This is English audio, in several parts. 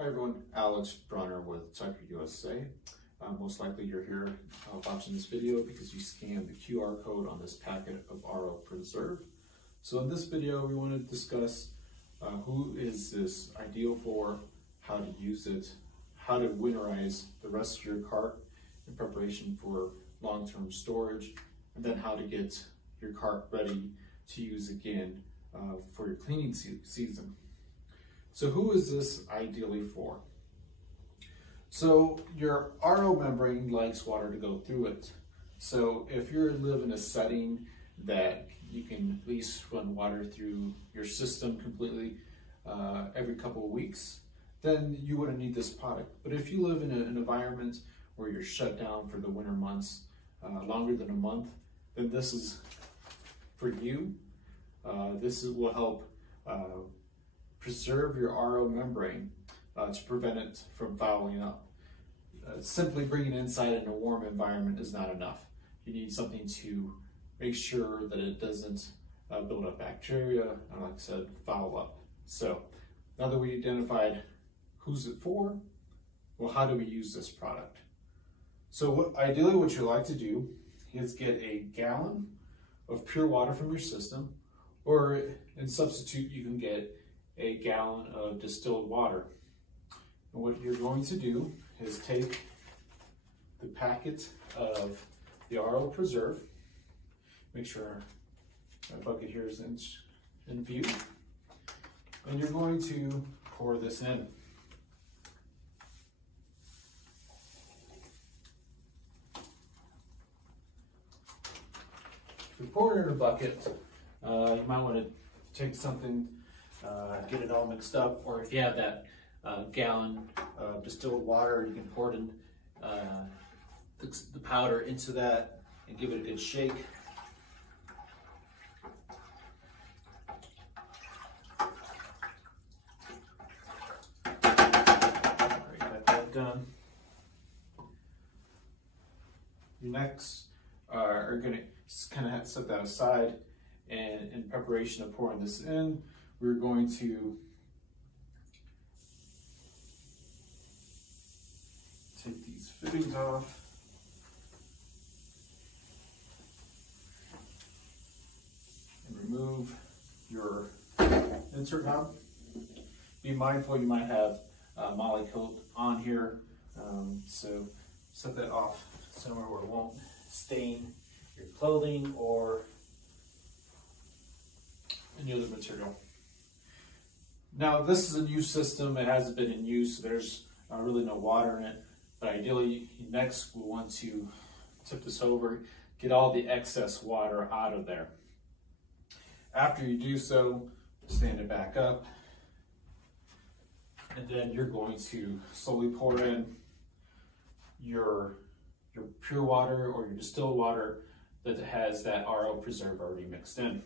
Hi everyone, Alex Brunner with Tucker USA. Most likely you're here watching this video because you scanned the QR code on this packet of RO Preserve. So in this video we want to discuss who is this ideal for, how to use it, how to winterize the rest of your cart in preparation for long-term storage, and then how to get your cart ready to use again for your cleaning season. So who is this ideally for? So your RO membrane likes water to go through it. So if you live in a setting that you can at least run water through your system completely every couple of weeks, then you wouldn't need this product. But if you live in an environment where you're shut down for the winter months, longer than a month, then this is for you. Will help preserve your RO membrane to prevent it from fouling up. Simply bringing it inside in a warm environment is not enough. You need something to make sure that it doesn't build up bacteria and, like I said, foul up. So now that we identified who's it for, well, how do we use this product? So ideally what you like to do is get a gallon of pure water from your system, or in substitute you can get a gallon of distilled water. And what you're going to do is take the packet of the RO Preserve, make sure my bucket here is in view, and you're going to pour this in. If you pour it in a bucket, you might want to take something, get it all mixed up, or if you have that gallon of distilled water, you can pour it in, the powder into that and give it a good shake. Alright, got that done. You next are going to kind of set that aside, and in preparation of pouring this in, we're going to take these fittings off. And remove your insert knob. Be mindful you might have moly coat on here, so set that off somewhere where it won't stain your clothing or any other material. Now this is a new system, it hasn't been in use, so there's really no water in it, but ideally next we'll want to tip this over, get all the excess water out of there. After you do so, stand it back up, and then you're going to slowly pour in your pure water or your distilled water that has that RO Preserve already mixed in.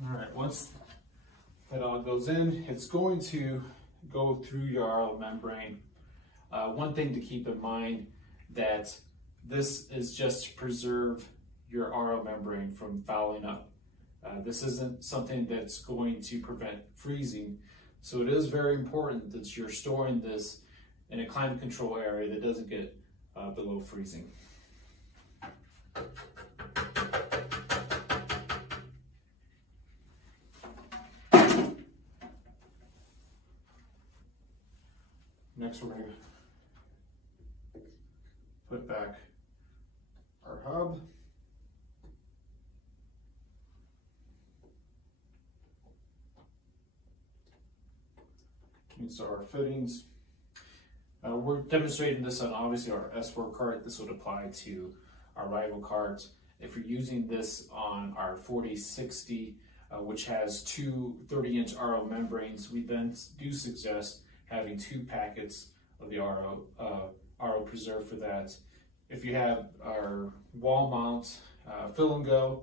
All right, once that all goes in, it's going to go through your RO membrane. One thing to keep in mind, that this is just to preserve your RO membrane from fouling up. This isn't something that's going to prevent freezing, so it is very important that you're storing this in a climate control area that doesn't get below freezing. Next we're going to put back our hub. These are our fittings. We're demonstrating this on obviously our S4 cart. This would apply to our rival carts. If you're using this on our 4060, which has two 30-inch RO membranes, we then do suggest having 2 packets of the RO Preserve for that. If you have our wall mount fill and go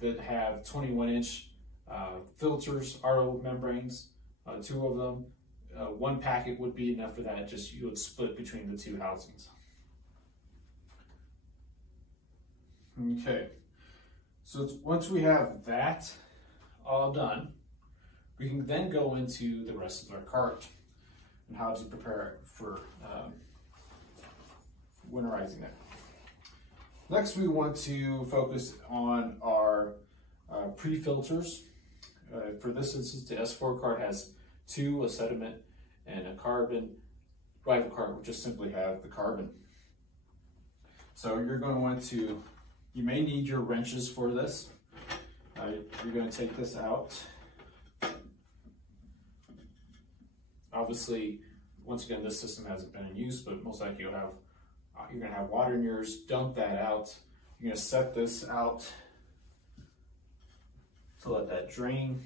that have 21-inch filters, RO membranes, 2 of them, one packet would be enough for that, just you would split between the two housings. Okay, so once we have that all done, we can then go into the rest of our cart and how to prepare it for winterizing it. Next, we want to focus on our pre-filters. For this instance, the S4 cart has two, a sediment and a carbon. Rival cart will just simply have the carbon. So you're going to want to, you may need your wrenches for this. You're going to take this out. Obviously, once again, this system hasn't been in use, but most likely you're going to have water in yours. Dump that out. You're going to set this out to let that drain.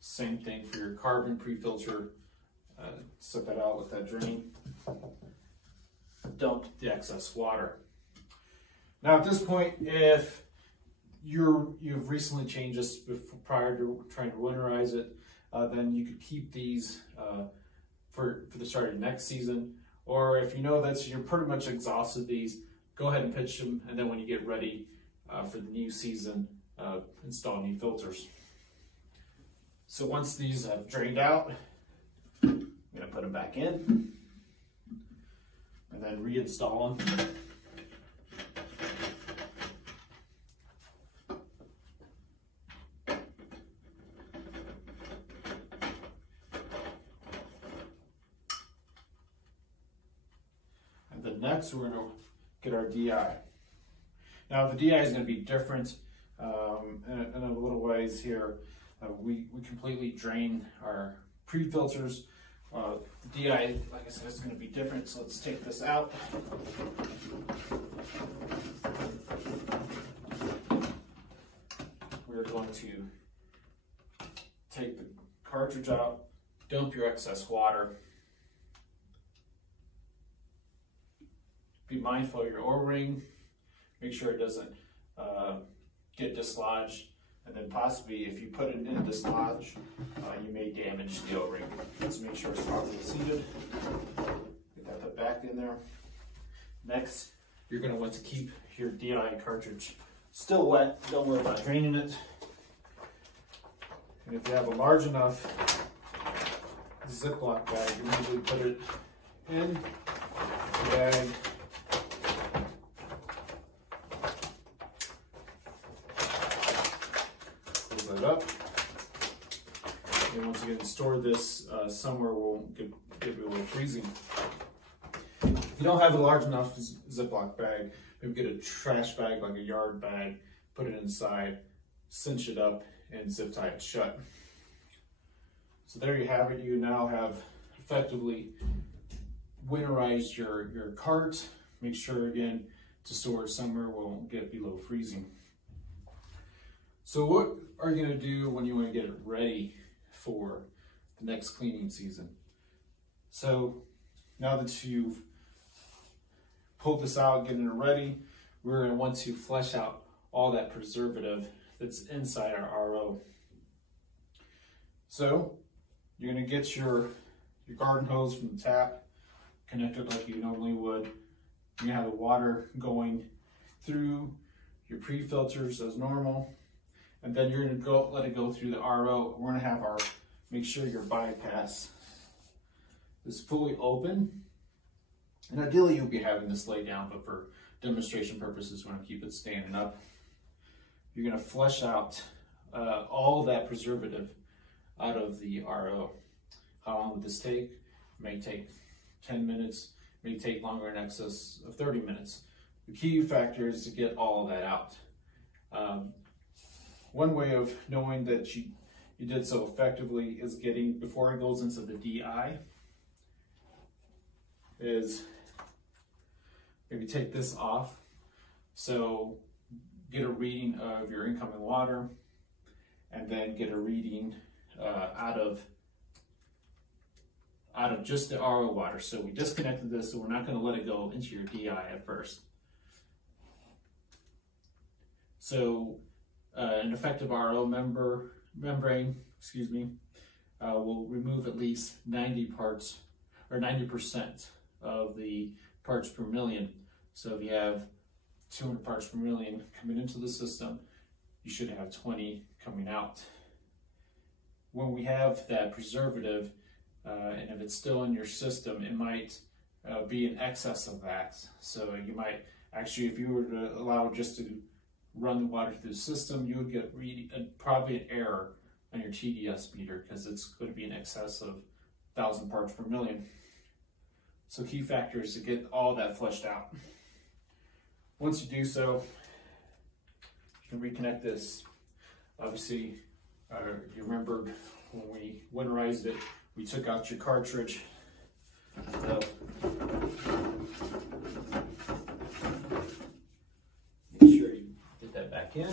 Same thing for your carbon pre-filter. Set that out, let that drain. Dump the excess water. Now at this point, if you've recently changed this prior to trying to winterize it, then you could keep these for the start of next season. Or if you know that you're pretty much exhausted these, go ahead and pitch them, and then when you get ready for the new season, install new filters. So once these have drained out, I'm going to put them back in and then reinstall them. And then next we're going to get our DI. Now the DI is going to be different in a little ways here. We completely drain our pre-filters. The DI, like I said, is going to be different, so let's take this out. We're going to take the cartridge out, dump your excess water. Be mindful of your O-ring, make sure it doesn't get dislodged. And then possibly, if you put it in a dislodge, you may damage the O-ring. Let's make sure it's properly seated. Get that put back in there. Next, you're going to want to keep your DI cartridge still wet. Don't worry about draining it. And if you have a large enough Ziploc bag, you usually put it in the bag. It up, and once again store this somewhere where it won't get below freezing. If you don't have a large enough Ziploc bag, maybe get a trash bag like a yard bag, put it inside, cinch it up, and zip tie it shut. So there you have it. You now have effectively winterized your cart. Make sure again to store it somewhere where it won't get below freezing. So what are you going to do when you want to get it ready for the next cleaning season? So now that you've pulled this out, getting it ready, we're going to want to flush out all that preservative that's inside our RO. So you're going to get your garden hose from the tap, connected like you normally would. You're going to have the water going through your pre-filters as normal. And then you're going to let it go through the RO. We're going to have make sure your bypass is fully open. And ideally you'll be having this laid down, but for demonstration purposes, we're going to keep it standing up. You're going to flush out all that preservative out of the RO. How long would this take? It may take 10 minutes, may take longer, in excess of 30 minutes. The key factor is to get all of that out. One way of knowing that you did so effectively is getting, before it goes into the DI, is maybe take this off. So get a reading of your incoming water, and then get a reading out of just the RO water. So we disconnected this, so we're not going to let it go into your DI at first. So an effective RO member membrane, will remove at least 90 parts or 90% of the parts per million. So if you have 200 parts per million coming into the system, you should have 20 coming out. When we have that preservative, and if it's still in your system, it might be in excess of that. So you might actually, if you were to allow just to run the water through the system, you would get probably an error on your TDS meter because it's going to be in excess of 1,000 parts per million. So key factor is to get all that flushed out. Once you do so, you can reconnect this. Obviously, you remember when we winterized it, we took out your cartridge. So, make sure you get that back in.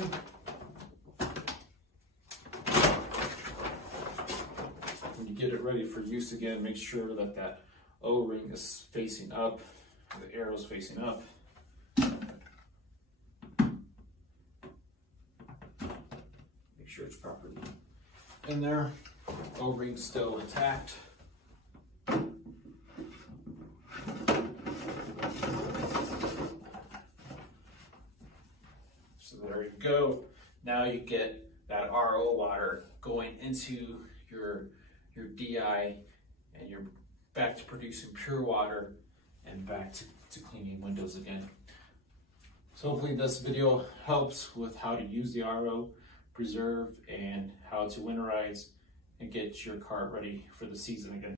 When you get it ready for use again, make sure that that O-ring is facing up, the arrow's facing up. Make sure it's properly in there. O-ring still intact. So there you go. Now you get that RO water going into your DI, and you're back to producing pure water and back to cleaning windows again. So hopefully this video helps with how to use the RO, preserve, and how to winterize and get your car ready for the season again.